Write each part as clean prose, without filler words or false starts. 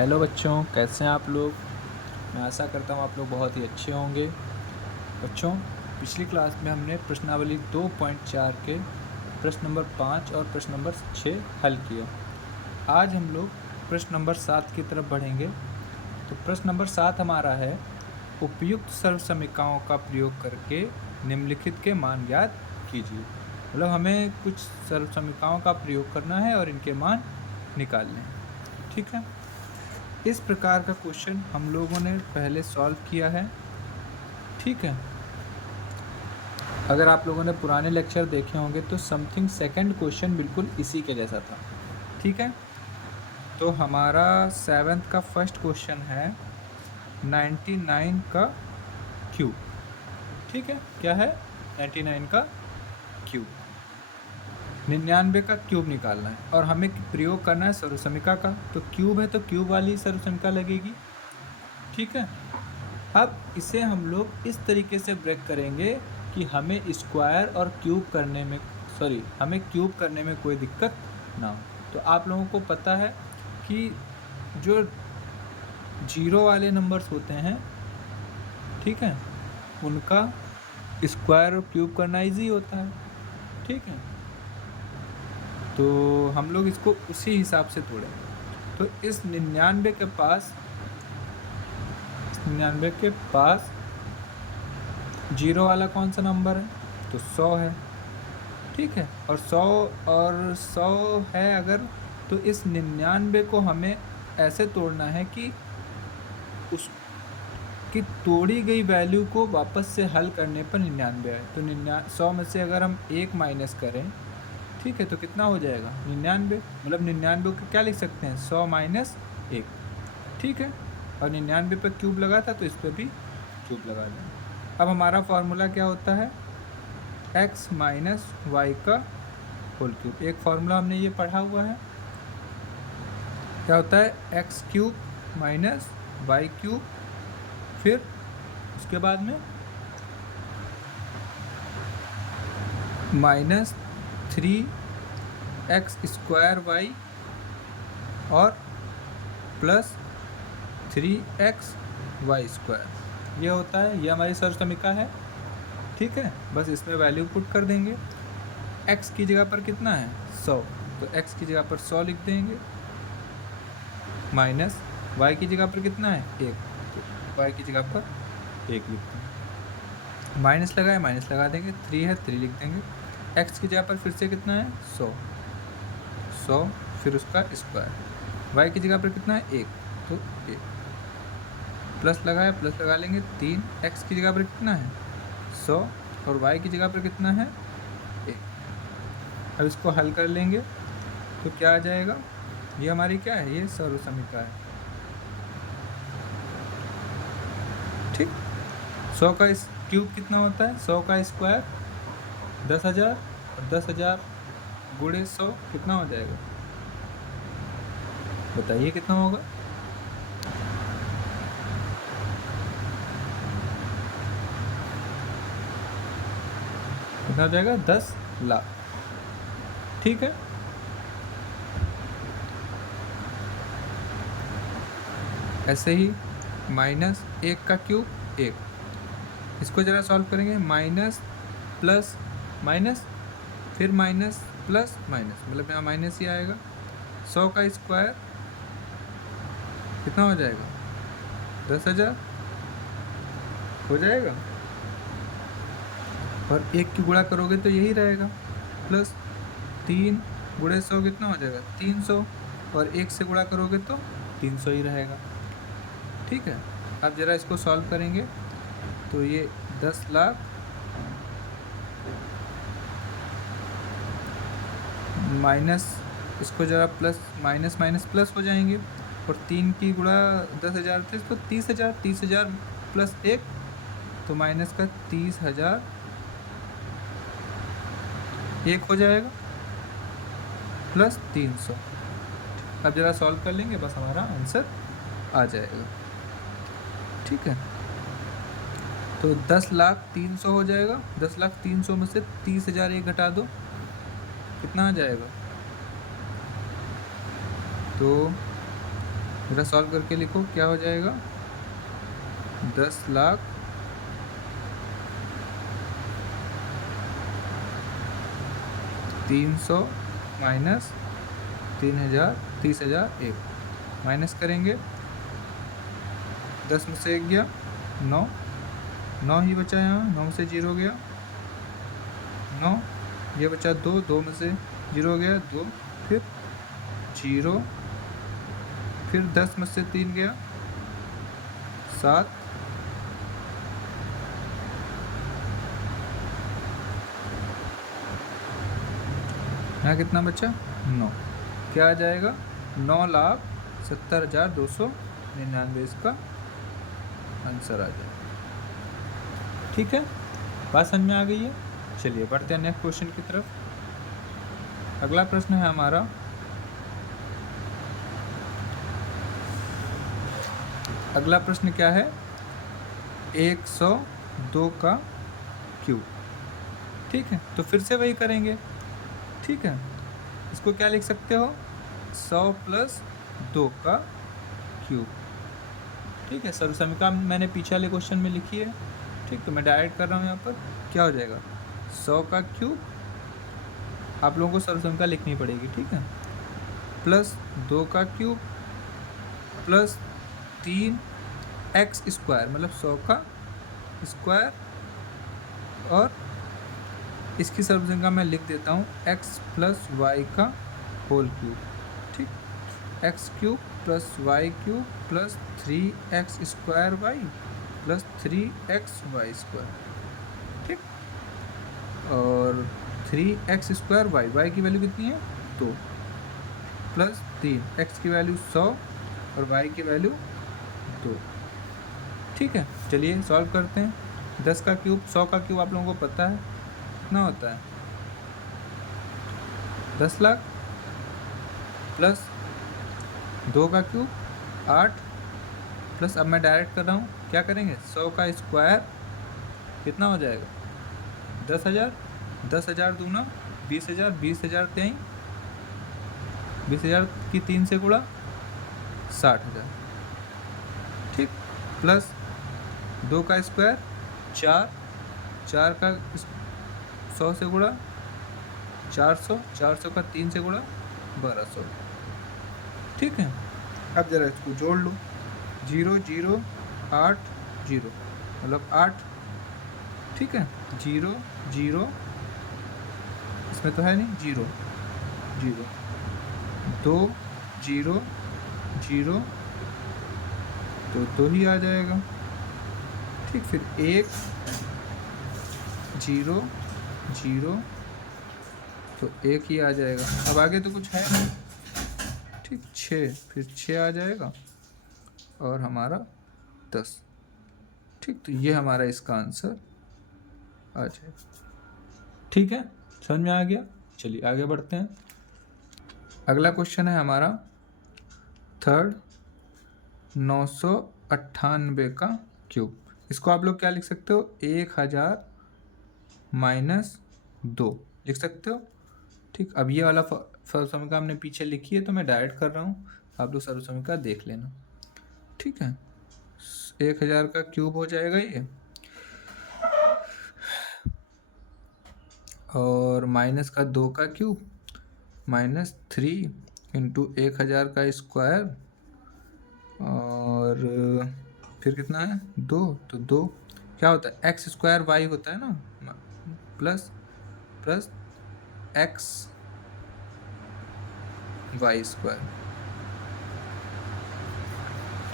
Hello बच्चों, कैसे हैं आप लोग। मैं आशा करता हूँ आप लोग बहुत ही अच्छे होंगे। बच्चों, पिछली क्लास में हमने प्रश्नावली 2.4 के प्रश्न नंबर 5 और प्रश्न नंबर 6 हल किए। आज हम लोग प्रश्न नंबर 7 की तरफ बढ़ेंगे। तो प्रश्न नंबर 7 हमारा है, उपयुक्त सर्वसमीकरणों का प्रयोग करके निम्नलिखित के मान ज्ञात कीजिए। मतलब हमें कुछ सर्वसमीकरणों का प्रयोग करना है और इनके मान निकालने हैं। ठीक है, इस प्रकार का क्वेश्चन हम लोगों ने पहले सॉल्व किया है। ठीक है, अगर आप लोगों ने पुराने लेक्चर देखे होंगे तो समथिंग सेकंड क्वेश्चन बिल्कुल इसी के जैसा था। ठीक है, तो हमारा 7th का फर्स्ट क्वेश्चन है 99 का क्यूब। ठीक है, क्या है 99 का क्यूब, 99 का क्यूब निकालना है और हमें प्रयोग करना है सर्वसमीकरण का। तो क्यूब है तो क्यूब वाली सर्वसमीकरण लगेगी। ठीक है, अब इसे हम लोग इस तरीके से ब्रेक करेंगे कि हमें स्क्वायर और क्यूब करने में हमें क्यूब करने में कोई दिक्कत ना हो। तो आप लोगों को पता है कि जो जीरो वाले नंबर्स होते हैं, ठीक है, उनका स्क्वायर और क्यूब करना इजी होता है। ठीक है, तो हम लोग इसको उसी हिसाब से तोड़ेंगे। तो इस 99 के पास जीरो वाला कौन सा नंबर है, तो 100 है। ठीक है, और 100 है अगर, तो इस 99 को हमें ऐसे तोड़ना है कि उसकी तोड़ी गई वैल्यू को वापस से हल करने पर 99 आए। तो 100 में से अगर हम 1 माइनस करें, ठीक है, तो कितना हो जाएगा 99। मतलब 99 को क्या लिख सकते हैं, 100 माइनस 1। ठीक है, और 99 पर क्यूब लगा था तो इस पर भी क्यूब लगा देंगे। अब हमारा फॉर्मूला क्या होता है, x माइनस वाई का होल क्यूब। एक फॉर्मूला हमने ये पढ़ा हुआ है, क्या होता है, X cube minus Y cube, फिर उसके बाद में माइनस 3x स्क्वायर वाई और प्लस 3x वाई स्क्वायर। ये होता है, ये हमारी सर्वसमीकरण है। ठीक है, बस इसमें वैल्यू पुट कर देंगे। x की जगह पर कितना है 100, तो x की जगह पर 100 लिख देंगे, माइनस y की जगह पर कितना है 1, तो y की जगह पर 1 लिख देंगे, माइनस लगाए माइनस लगा देंगे, 3 है 3 लिख देंगे, x की जगह पर फिर से कितना है 100 फिर उसका स्क्वायर, y की जगह पर कितना है 1, तो 1 प्लस लगाए प्लस लगा लेंगे 3, x की जगह पर कितना है 100 और y की जगह पर कितना है 1। अब इसको हल कर लेंगे तो क्या आ जाएगा, ये हमारी क्या है, ये सर्वसमीकरण है। ठीक, 100 का क्यूब कितना होता है, 100 का स्क्वायर 10,000 और 10,000 गुणे 100 कितना हो जाएगा, बताइए कितना होगा। कितना हो जाएगा, 10 लाख। ठीक है, ऐसे ही माइनस 1 का क्यूब 1, इसको जरा सॉल्व करेंगे, माइनस प्लस माइनस फिर माइनस प्लस माइनस, मतलब यहाँ माइनस ही आएगा। 100 का स्क्वायर कितना हो जाएगा, 10,000 हो जाएगा, और 1 की गुणा करोगे तो यही रहेगा, प्लस 3 गुणे 100 कितना हो जाएगा 300, और 1 से गुणा करोगे तो 300 ही रहेगा। ठीक है, अब जरा इसको सॉल्व करेंगे तो ये 10 लाख माइनस, इसको जरा प्लस माइनस माइनस प्लस हो जाएंगे, और 3 की गुणा 10,000 थे तो 30,000, 30,000 प्लस 1 तो माइनस का 30,000 1 हो जाएगा, प्लस 300। अब जरा सॉल्व कर लेंगे, बस हमारा आंसर आ जाएगा। ठीक है, तो 10,03,000 हो जाएगा, 10,03,000 में से 30,000 एक घटा दो, कितना आ जाएगा, तो जरा सॉल्व करके लिखो क्या हो जाएगा। 10 लाख 300 माइनस 3000 30,000 1 माइनस करेंगे। 10 में से 1 गया 9 9 ही बचा यहाँ, 9 में से 0 गया 9, ये बचा 2 2 में से 0 गया 2, फिर 0, फिर 10 में से 3 गया 7, यहाँ कितना बचा 9, क्या आ जाएगा 9,70,299 इसका आंसर आ जाएगा। ठीक है, बात समझ में आ गई है। चलिए बढ़ते हैं नेक्स्ट क्वेश्चन की तरफ। अगला प्रश्न है हमारा अगला प्रश्न क्या है, 102 का क्यूब। ठीक है, तो फिर से वही करेंगे। ठीक है, इसको क्या लिख सकते हो 100 प्लस 2 का क्यूब। ठीक है, सर्व समीकरण मैंने पीछे वाले क्वेश्चन में लिखी है। ठीक, तो मैं डायरेक्ट कर रहा हूँ यहाँ पर। क्या हो जाएगा 100 का क्यूब, आप लोगों को सर्व समीकरण लिखनी पड़ेगी। ठीक है, प्लस 2 का क्यूब प्लस 3x स्क्वायर, मतलब 100 का स्क्वायर, और इसकी सर्व समीकरण मैं लिख देता हूँ x प्लस वाई का होल क्यूब। ठीक, X cube plus Y cube plus 3x square Y plus 3x Y square. ठीक, और 3x स्क्वायर वाई, वाई की वैल्यू कितनी है 2, प्लस 3, x की वैल्यू 100 और y की वैल्यू 2। ठीक है, चलिए सॉल्व करते हैं। 10 का क्यूब 100 का क्यूब आप लोगों को पता है कितना होता है 10 लाख, प्लस 2 का क्यूब 8, प्लस अब मैं डायरेक्ट कर रहा हूँ, क्या करेंगे 100 का स्क्वायर कितना हो जाएगा 10,000, 10,000 दूना 20,000, 20,000 तेईं, 20,000 की 3 से गुणा 60,000। ठीक, प्लस 2 का स्क्वायर 4, 4 का 100 से गुणा 400, 400 का 3 से गुणा 1200। ठीक है, अब जरा इसको जोड़ लो, 0 0 8 0, मतलब 8। ठीक है, 0 0, इसमें तो है नहीं 0 0, 2 0 0, तो 2 ही आ जाएगा। ठीक, फिर 1 0 0, तो 1 ही आ जाएगा। अब आगे तो कुछ है नहीं। ठीक, 6, फिर 6 आ जाएगा और हमारा 10। ठीक, तो ये हमारा इसका आंसर आ जाएगा। ठीक है, समझ में आ गया। चलिए आगे बढ़ते हैं। अगला क्वेश्चन है हमारा थर्ड, 998 का क्यूब। इसको आप लोग क्या लिख सकते हो 1000 माइनस 2 लिख सकते हो। ठीक, अब ये वाला सर्व समीकरण हमने पीछे लिखी है तो मैं डायरेक्ट कर रहा हूँ, आप लोग सर्व समीकरण देख लेना। ठीक है, 1000 का क्यूब हो जाएगा ये, और माइनस का 2 का क्यूब माइनस 3 इंटू 1000 का स्क्वायर, और फिर कितना है 2, तो 2 क्या होता है एक्स स्क्वायर वाई होता है ना, plus plus X Y square.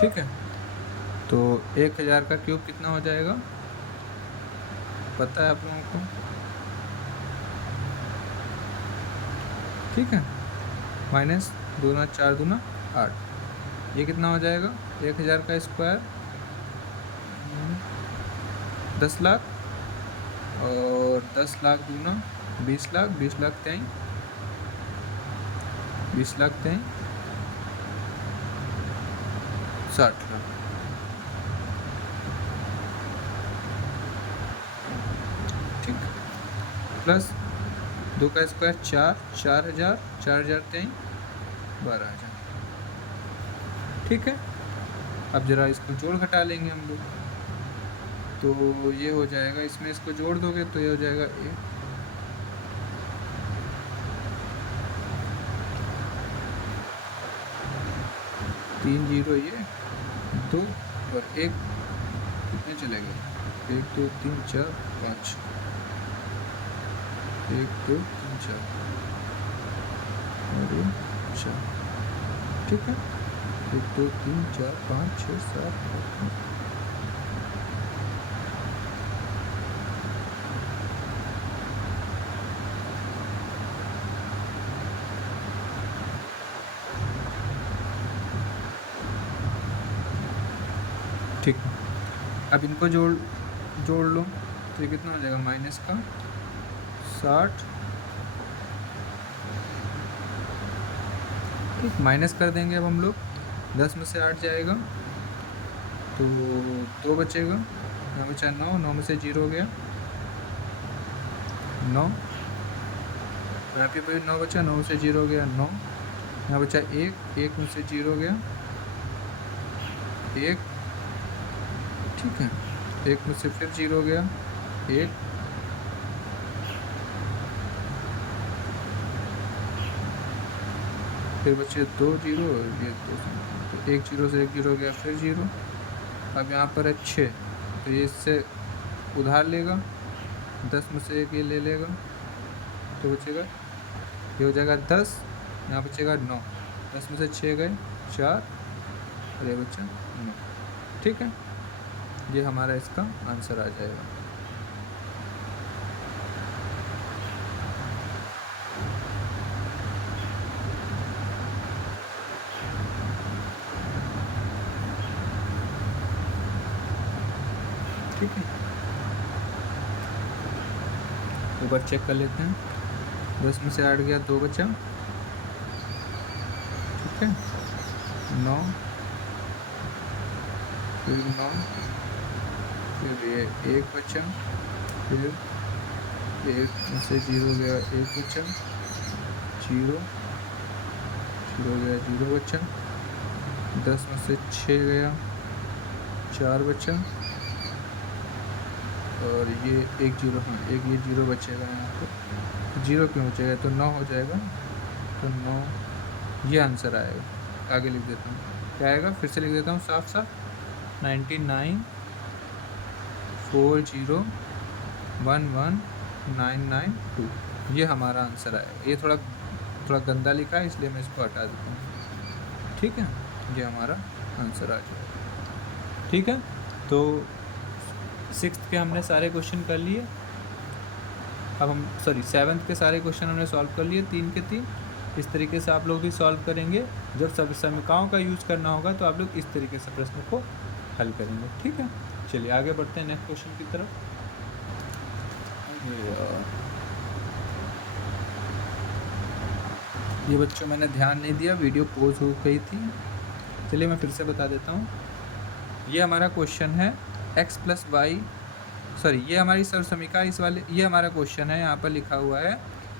ठीक है, तो 1000 का क्यूब कितना हो जाएगा पता है आप लोगों को। ठीक है, माइनस 2 दूना 4 दूना 8, ये कितना हो जाएगा 1000 का स्क्वायर 10 लाख, और 10 लाख दूना 20 लाख, 20 लाख तेईं, 20 लाख तेईं 60 लाख। ठीक, प्लस 2 का स्क्वायर 4, 4000, 4000 तेईं 12,000। ठीक है। अब ज़रा इसको जोड़ घटा लेंगे हम लोग, तो ये हो जाएगा, इसमें इसको जोड़ दोगे तो ये हो जाएगा 1, 3 0 ये 2 और 1 कितने चले गए, 1 2 3 4 5, 1 2 3 4 और 4, ठीक है। 1 2 3 4 5 6 7 8 ठीक है। अब इनको जोड़ लो तो ये कितना हो जाएगा, माइनस का 60, ठीक। माइनस कर देंगे अब हम लोग, 10 में से 8 जाएगा तो 2 बचेगा, यहाँ बचा 9, 9 में से 0 हो गया 9, यहाँ पे भाई 9 बचा, 9 में से 0 हो गया 9, यहाँ बचा 1, 1 में से 0 हो गया 1, ठीक है। 1 में से फिर 0 हो गया 1, फिर बचे 2 0, ये 2, तो 1 0 से 1 0 हो गया फिर 0। अब यहाँ पर है 6, तो ये इससे उधार लेगा, 10 में से 1 ये ले लेगा तो बचेगा, ये हो जाएगा 10, यहाँ बचेगा 9, 10 में से 6 गए 4 और ये बचा 9, ठीक है। ये हमारा इसका आंसर आ जाएगा। ठीक है, एक बार चेक कर लेते हैं, 10 में से 8 गया 2 बचा, ठीक है, 9 फिर 9 फिर ये 1 बचा, फिर 1 में से 0 गया 1 बचा, 0 0 गया 0 बचा, 10 में से 6 गया 4 बचा, और ये 1 0, हाँ एक ये 0 बचेगा, यहाँ पर 0 क्यों बचेगा, तो 9 हो जाएगा, तो 9 ये आंसर आएगा। आगे लिख देता हूँ, क्या आएगा, फिर से लिख देता हूँ साफ साफ, 99 40 11 992, ये हमारा आंसर आएगा। ये थोड़ा गंदा लिखा है इसलिए मैं इसको हटा देता हूँ, ठीक है। ये हमारा आंसर आ जाएगा, ठीक है। तो 6th के हमने सारे क्वेश्चन कर लिए, अब हम 7th के सारे क्वेश्चन हमने सॉल्व कर लिए, 3 के 3। इस तरीके से आप लोग भी सॉल्व करेंगे, जब सब समीकरणों का यूज़ करना होगा तो आप लोग इस तरीके से प्रश्न को हल करेंगे, ठीक है। चलिए आगे बढ़ते हैं नेक्स्ट क्वेश्चन की तरफ। ये बच्चों मैंने ध्यान नहीं दिया, वीडियो पॉज हो गई थी, चलिए मैं फिर से बता देता हूँ। ये हमारा क्वेश्चन है x प्लस वाई, ये हमारी सर्वसमीका, इस वाले ये हमारा क्वेश्चन है, यहाँ पर लिखा हुआ है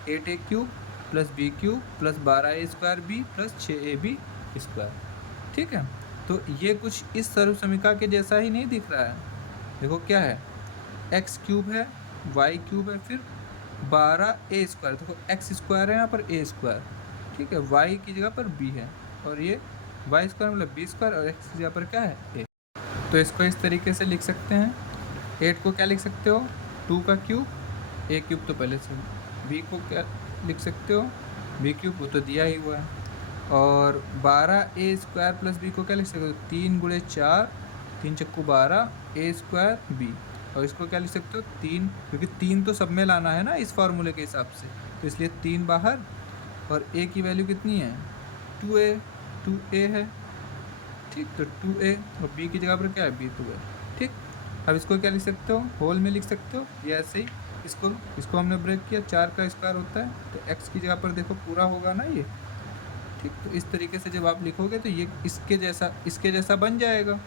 8a cube plus B cube plus 12a square B plus 6ab square, ठीक है। तो ये कुछ इस सर्वसमीका के जैसा ही नहीं दिख रहा है, देखो क्या है, x क्यूब है, y क्यूब है, फिर 12a स्क्वायर, देखो x स्क्वायर है यहाँ पर a स्क्वायर, ठीक है, y की जगह पर b है, और ये y स्क्वायर मतलब b स्क्वायर, और x की जगह पर क्या है a। तो इसको इस तरीके से लिख सकते हैं, 8 को क्या लिख सकते हो, 2 का क्यूब, a क्यूब तो पहले से, b को क्या लिख सकते हो, b क्यूब, वो तो दिया ही हुआ है, और 12a स्क्वायर प्लस b को क्या लिख सकते हो, 3 गुणे 4, 3 चक्कू 12, a स्क्वायर b, और इसको क्या लिख सकते हो 3, क्योंकि 3 तो सब में लाना है ना इस फार्मूले के हिसाब से, तो इसलिए 3 बाहर, और a की वैल्यू कितनी है 2a है, ठीक। तो 2a और b की जगह पर क्या है b2 है, ठीक। अब इसको क्या लिख सकते हो, होल में लिख सकते हो, ये ऐसे ही इसको हमने ब्रेक किया, 4 का स्क्वायर होता है, तो x की जगह पर देखो पूरा होगा ना ये, ठीक। तो इस तरीके से जब आप लिखोगे तो ये इसके जैसा बन जाएगा,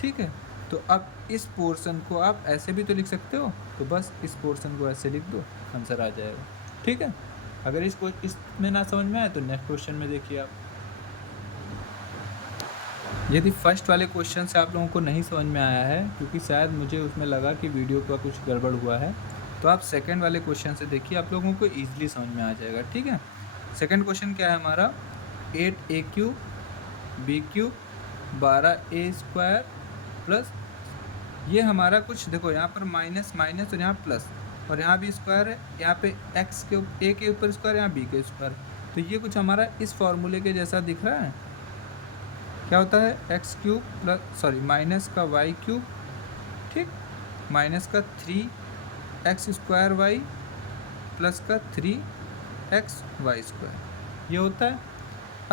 ठीक है। तो अब इस पोर्शन को आप ऐसे भी तो लिख सकते हो, तो बस इस पोर्शन को ऐसे लिख दो, आंसर आ जाएगा, ठीक है। अगर इसमें ना समझ में आए तो नेक्स्ट क्वेश्चन में देखिए आप। यदि फर्स्ट वाले क्वेश्चन से आप लोगों को नहीं समझ में आया है, क्योंकि शायद मुझे उसमें लगा कि वीडियो का कुछ गड़बड़ हुआ है, तो आप सेकंड वाले क्वेश्चन से देखिए, आप लोगों को ईजिली समझ में आ जाएगा। ठीक है, सेकंड क्वेश्चन क्या है हमारा, 8a³ b³ 12a² प्लस, ये हमारा कुछ देखो यहाँ पर माइनस माइनस और यहाँ प्लस, और यहाँ भी स्क्वायर है, यहाँ पे x के a के ऊपर स्क्वायर, यहाँ b के स्क्वायर, तो ये कुछ हमारा इस फॉर्मूले के जैसा दिख रहा है। क्या होता है, x³ प्लस माइनस का y³, ठीक, माइनस का 3x² y प्लस का 3xy², ये होता है।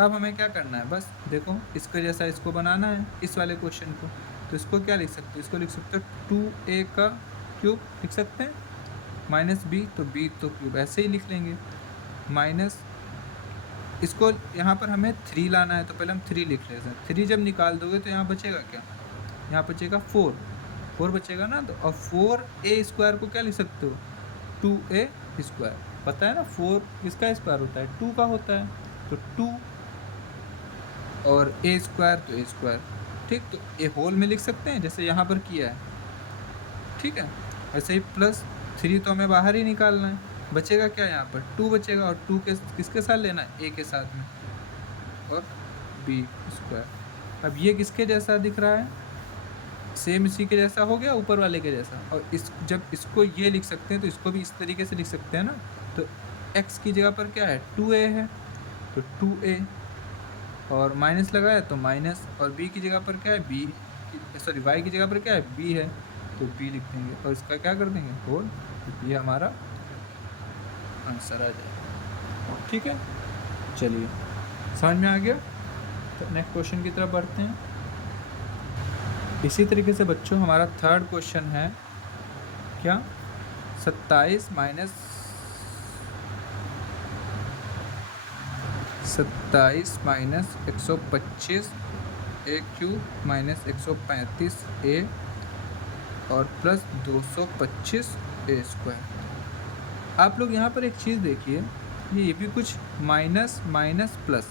अब हमें क्या करना है, बस देखो इसके जैसा इसको बनाना है, इस वाले क्वेश्चन को। तो इसको क्या लिख सकते हो, इसको लिख सकते हो 2a³ लिख सकते हैं, माइनस b, तो b तो क्यूब ऐसे ही लिख लेंगे, माइनस इसको यहाँ पर हमें 3 लाना है, तो पहले हम 3 लिख लेते हैं। 3 जब निकाल दोगे तो यहाँ बचेगा क्या, यहाँ बचेगा 4 बचेगा ना, तो और 4a² को क्या लिख सकते हो, 2a², पता है ना 4 किसका स्क्वायर होता है, 2 का होता है, तो 2 और a² तो a², ठीक, तो ए होल में लिख सकते हैं जैसे यहाँ पर किया है। ठीक है, ऐसे ही प्लस 3 तो हमें बाहर ही निकालना है, बचेगा क्या, यहाँ पर 2 बचेगा, और 2 किसके साथ लेना है, a के साथ में, और b²। अब ये किसके जैसा दिख रहा है, सेम इसी के जैसा हो गया, ऊपर वाले के जैसा। और इस जब इसको ये लिख सकते हैं तो इसको भी इस तरीके से लिख सकते हैं ना, तो x की जगह पर क्या है, 2a है, तो 2a, और माइनस लगाया तो माइनस, और b की जगह पर क्या है, y की जगह पर क्या है, b है, तो b लिख देंगे, और इसका क्या कर देंगे, होल, तो ये हमारा आंसर आ जाएगा। ठीक है, चलिए समझ में आ गया, तो नेक्स्ट क्वेश्चन की तरफ बढ़ते हैं। इसी तरीके से बच्चों हमारा थर्ड क्वेश्चन है क्या, 27 माइनस 125 a³ माइनस 135 a और प्लस 225 a²। आप लोग यहाँ पर एक चीज़ देखिए, ये भी कुछ माइनस माइनस प्लस,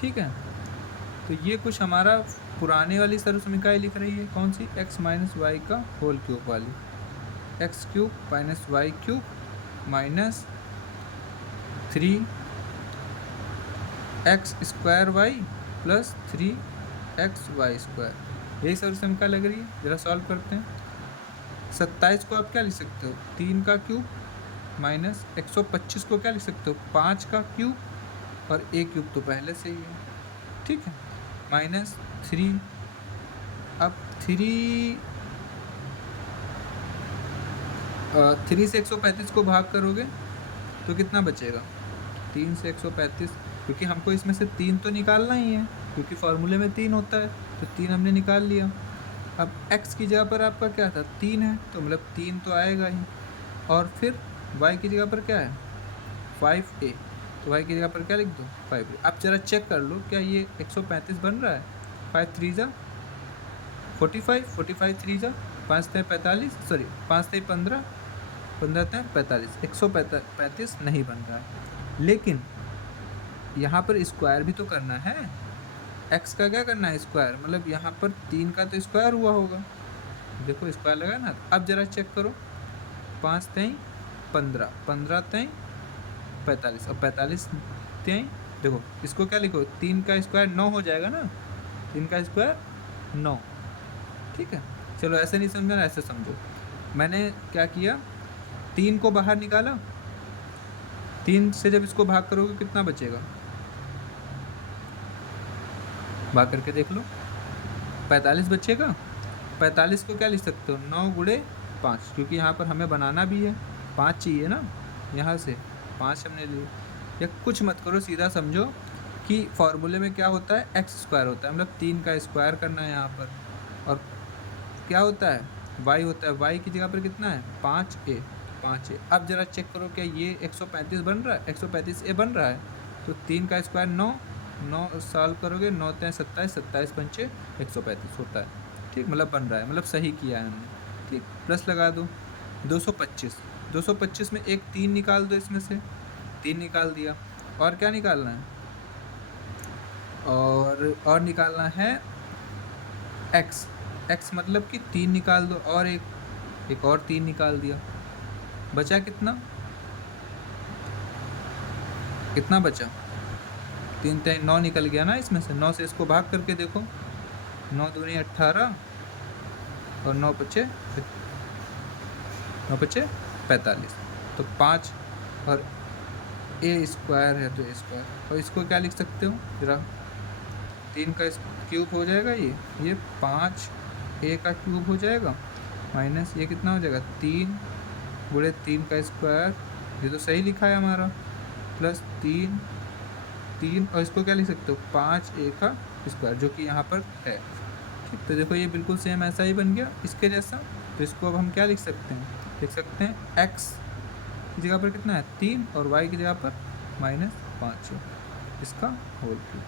ठीक है, तो ये कुछ हमारा पुराने वाली सर्वसमीकरण लिख रही है, कौन सी, x माइनस वाई का होल क्यूब वाली, x³ minus y³ minus 3x² y plus 3xy², यही सर्वसमीकरण लग रही है। ज़रा सॉल्व करते हैं। 27 को आप क्या लिख सकते हो, 3 का क्यूब, माइनस 125 को क्या लिख सकते हो, 5 का क्यूब, और a³ तो पहले से ही है, ठीक है, माइनस 3, अब 3 से 135 को भाग करोगे तो कितना बचेगा, 3 से 135, क्योंकि हमको इसमें से 3 तो निकालना ही है, क्योंकि फॉर्मूले में 3 होता है, तो 3 हमने निकाल लिया। अब x की जगह पर आपका क्या था, 3 है, तो मतलब 3 तो आएगा ही, और फिर y की जगह पर क्या है, 5a, तो y की जगह पर क्या लिख दो, 5a। आप ज़रा चेक कर लो क्या ये 135 बन रहा है, 5 3 जा 45, 45 3 जा 5 3 45, 5 3 15, 15 3 45, 135 नहीं बन रहा है। लेकिन यहाँ पर स्क्वायर भी तो करना है, x का क्या करना है, स्क्वायर, मतलब यहाँ पर 3 का तो स्क्वायर हुआ होगा, देखो स्क्वायर लगा ना। अब ज़रा चेक करो, 5 3 15, 15 3 45, और 45 3, देखो इसको क्या लिखो, 3 का स्क्वायर 9 हो जाएगा ना, 3 का स्क्वायर 9, ठीक है। चलो ऐसे नहीं समझना, ऐसे समझो, मैंने क्या किया, 3 को बाहर निकाला, 3 से जब इसको भाग करोगे कितना बचेगा, भाग करके देख लो, 45 बचेगा। 45 को क्या लिख सकते हो, 9 गुणे 5, क्योंकि यहाँ पर हमें बनाना भी है, 5 चाहिए ना, यहाँ से 5 हमने लिए। या कुछ मत करो, सीधा समझो कि फॉर्मूले में क्या होता है, x² होता है, मतलब 3 का स्क्वायर करना है यहाँ पर, और क्या होता है, y होता है, y की जगह पर कितना है, 5a, 5a। अब ज़रा चेक करो क्या ये 135 बन रहा है, 135a बन रहा है, तो 3 का स्क्वायर 9, 9 सॉल्व करोगे, 9 3 27, 27 5 135 होता है, ठीक, मतलब बन रहा है, मतलब सही किया है हमने, ठीक। प्लस लगा दो, 225, 225 में एक 3 निकाल दो, इसमें से 3 निकाल दिया, और क्या निकालना है, और निकालना है एक्स, एक्स मतलब कि 3 निकाल दो और एक और 3 निकाल दिया, बचा कितना, कितना बचा, 3 3 9 निकल गया ना इसमें से। 9 से इसको भाग करके देखो, 9 दूनी 18 और 9 बचे 45। तो 5 और ए स्क्वायर है तो ए स्क्वायर, और इसको क्या लिख सकते हो जरा, 3 का क्यूब हो जाएगा ये 5 ए का क्यूब हो जाएगा, माइनस ये कितना हो जाएगा 3 गुणे 3 का स्क्वायर, ये तो सही लिखा है हमारा, प्लस 3 और इसको क्या लिख सकते हो 5 ए का स्क्वायर, जो कि यहाँ पर है। ठीक, तो देखो ये बिल्कुल सेम ऐसा ही बन गया इसके जैसा। तो इसको अब हम क्या लिख सकते हैं, लिख सकते हैं x की जगह पर कितना है 3 और y की जगह पर -5 है, इसका होल क्यूब।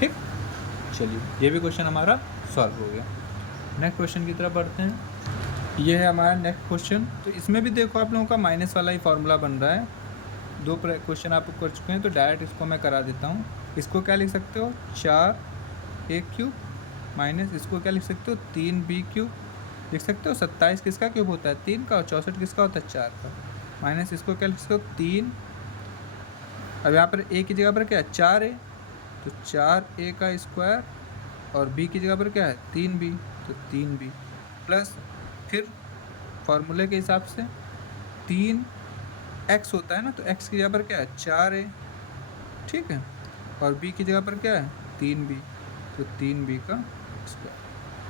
ठीक, चलिए ये भी क्वेश्चन हमारा सॉल्व हो गया। नेक्स्ट क्वेश्चन की तरफ बढ़ते हैं। ये है हमारा नेक्स्ट क्वेश्चन। तो इसमें भी देखो आप लोगों का माइनस वाला ही फॉर्मूला बन रहा है। 2 क्वेश्चन आप कर चुके हैं, तो डायरेक्ट इसको मैं करा देता हूँ। इसको क्या लिख सकते हो 4a क्यूब माइनस इसको क्या लिख सकते हो 3b क्यूब लिख सकते हो। 27 किसका क्यूब होता है 3 का, और 64 किसका होता है 4 का, माइनस इसको क्या लिख सकते हो 3। अब यहाँ पर a की जगह पर क्या है 4a, तो 4a का स्क्वायर, और b की जगह पर क्या है 3b, तो 3b, प्लस फिर फॉर्मूले के हिसाब से 3x होता है ना, तो x की जगह पर क्या है 4a, ठीक है, और b की जगह पर क्या है 3b, तो 3b का स्क्वायर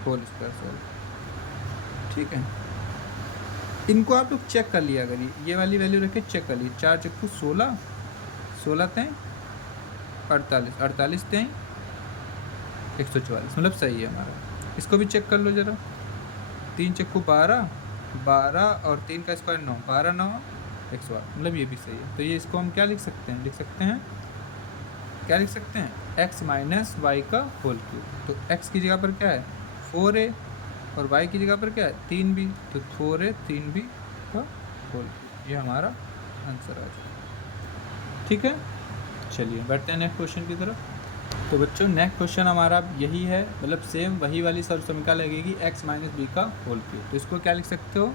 होल स्क्वायर सॉल्व। ठीक है, इनको आप लोग चेक कर लिया करिए, ये वाली वैल्यू रख के चेक कर लीजिए। 4 चक्कू 16, 16 तें 48, 48 तें 144, मतलब सही है हमारा। इसको भी चेक कर लो ज़रा, 3 चक्कू 12, 12 और 3 का स्क्वायर 9, 12 9 108, मतलब ये भी सही है। तो ये इसको हम क्या लिख सकते हैं, लिख सकते हैं क्या लिख सकते हैं x माइनस वाई का होल क्यूब। तो x की जगह पर क्या है 4a और y की जगह पर क्या है 3b, तो 4a 3b का होल क्यूब, ये हमारा आंसर आ जाएगा। ठीक है, चलिए बढ़ते हैं नेक्स्ट क्वेश्चन की तरफ। तो बच्चों नेक्स्ट क्वेश्चन हमारा यही है, मतलब सेम वही वाली समीकरण लगेगी x माइनस बी का होल क्यूब। तो इसको क्या लिख सकते हो,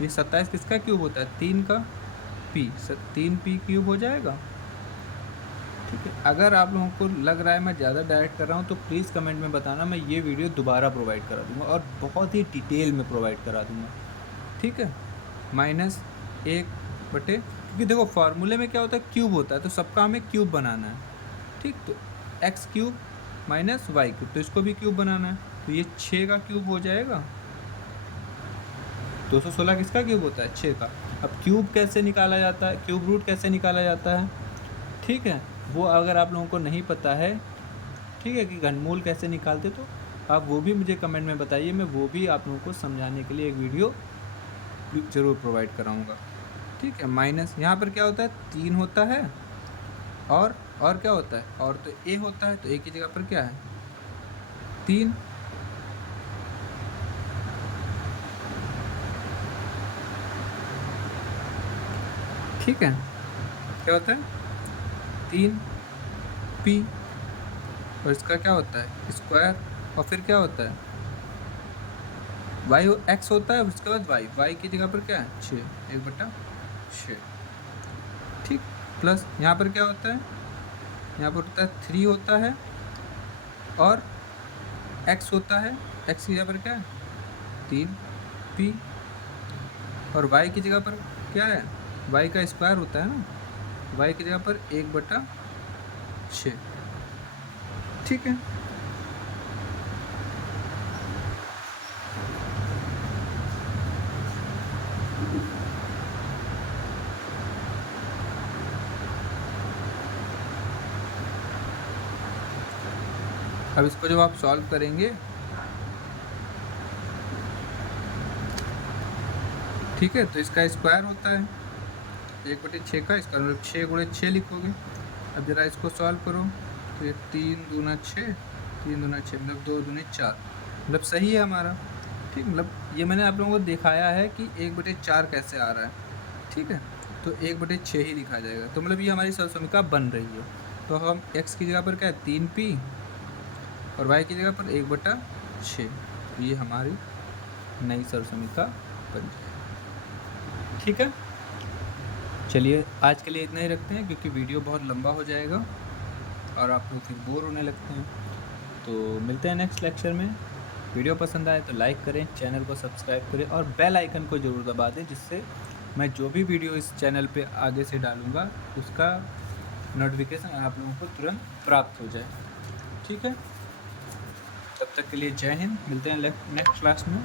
ये 27 किसका क्यूब होता है 3 का p, 3p क्यूब हो जाएगा। ठीक है, अगर आप लोगों को लग रहा है मैं ज़्यादा डायरेक्ट कर रहा हूँ तो प्लीज़ कमेंट में बताना, मैं ये वीडियो दोबारा प्रोवाइड करा दूँगा और बहुत ही डिटेल में प्रोवाइड करा दूँगा। ठीक है, -1 क्योंकि देखो फार्मूले में क्या होता है क्यूब होता है, तो सबका हमें क्यूब बनाना है। ठीक, तो x cube minus Y cube, तो इसको भी क्यूब बनाना है, तो ये 6 का क्यूब हो जाएगा। 216 किसका क्यूब होता है 6 का। अब क्यूब कैसे निकाला जाता है, क्यूब रूट कैसे निकाला जाता है, ठीक है, वो अगर आप लोगों को नहीं पता है, ठीक है, कि घनमूल कैसे निकालते, तो आप वो भी मुझे कमेंट में बताइए, मैं वो भी आप लोगों को समझाने के लिए एक वीडियो ज़रूर प्रोवाइड कराऊंगा। ठीक है, माइनस यहाँ पर क्या होता है 3 होता है, और क्या होता है, और तो a होता है, तो a की जगह पर क्या है 3। ठीक है, क्या होता है 3p, और इसका क्या होता है स्क्वायर, और फिर क्या होता है y x होता है, उसके बाद y की जगह पर क्या है 6, 1/6। ठीक, प्लस यहाँ पर क्या होता है, यहाँ पर होता है 3 होता है, और x होता है, x की जगह पर क्या है 3p, और y की जगह पर क्या है y का स्क्वायर होता है ना, y की जगह पर 1/6। ठीक है, अब इसको जब आप सॉल्व करेंगे, ठीक है, तो इसका स्क्वायर होता है 1/6 का, इसका मतलब 6 गुणे 6 लिखोगे। अब जरा इसको सॉल्व करो, तो ये 3 दूना 6, 3 दूना 6 मतलब 2 दूनी 4, मतलब सही है हमारा। ठीक, मतलब ये मैंने आप लोगों को दिखाया है कि 1/4 कैसे आ रहा है। ठीक है, तो 1/6 ही लिखा जाएगा, तो मतलब ये हमारी समीकरण बन रही है। तो हम x की जगह पर क्या है 3p, और y की जगह पर 1/6। तो ये हमारी नई सरसमीका बन जाएगी। ठीक है, चलिए आज के लिए इतना ही रखते हैं, क्योंकि वीडियो बहुत लंबा हो जाएगा और आप लोग फिर बोर होने लगते हैं। तो मिलते हैं नेक्स्ट लेक्चर में। वीडियो पसंद आए तो लाइक करें, चैनल को सब्सक्राइब करें और बेल आइकन को ज़रूर दबा दें, जिससे मैं जो भी वीडियो इस चैनल पे आगे से डालूँगा उसका नोटिफिकेशन आप लोगों को तुरंत प्राप्त हो जाए। ठीक है, तब तक के लिए जय हिंद। मिलते हैं नेक्स्ट क्लास में।